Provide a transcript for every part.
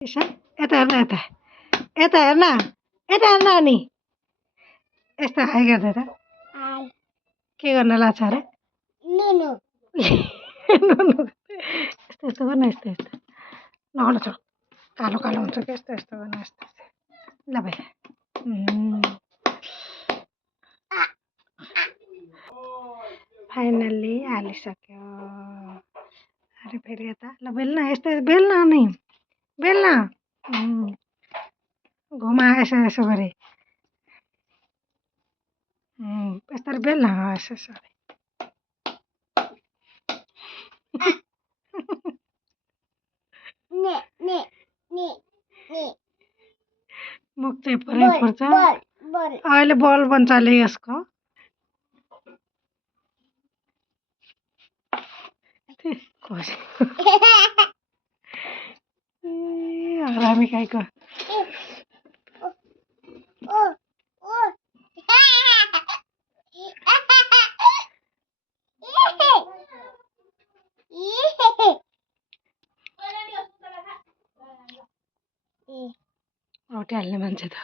ईशा यता हेर्न यता यता हेर्न यता हेर्न अनि यस्तो हाई गर्दै त के गर्न लाग्छ अरे नुनु यस्तो यस्तो गर्न यस्तो यस्तो नगर्नु छोड कालो कालो हुन्छ कि यस्तो यस्तो गर्न यस्तो ल भाइ फाइनल्ली हालिसक्यो अरे फेरि यता ल बेल्न यस्तो बेल्न अनि बेल्न घुमा यसो यसो गरे यस्तरी बेल्न यसो यसो मुख चाहिँ पुरै फुर्छ अहिले बल बन्छ अरे यसको हरामी गाईको औटी हाल्ने मान्छे त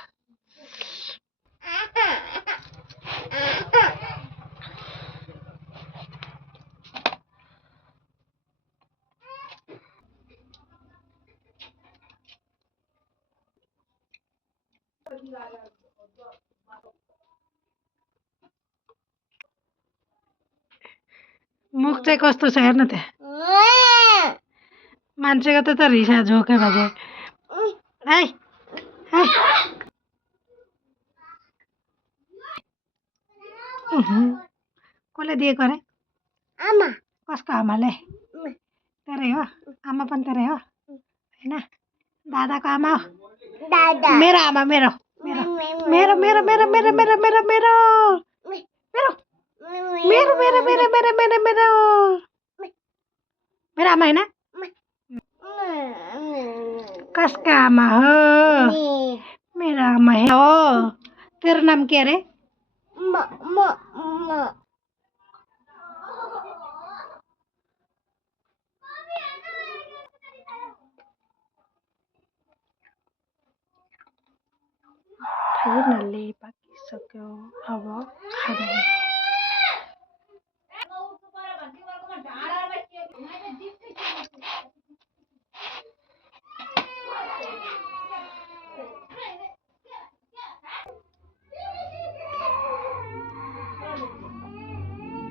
मुख चाहिँ कस्तो छ हेर्न त्यहाँ मान्छेको त रिसा झोके भजे है कसले दिएको अरे आमा कसको आमाले तेरै हो आमा पनि तेरै हो होइन दादाको आमा हो मेरो आमा मेरो मेरो मेरो मेरो मेरो मेरो मेरो मेरो मेरो मेरो मेरो मेरो मेरो मेरो मेरो मेरो मेरो आमा होइन कसको आमा हो मेरो आमा हो तेरो नाम के अरे फाइनल्ली पाकिसक्यो अब खाने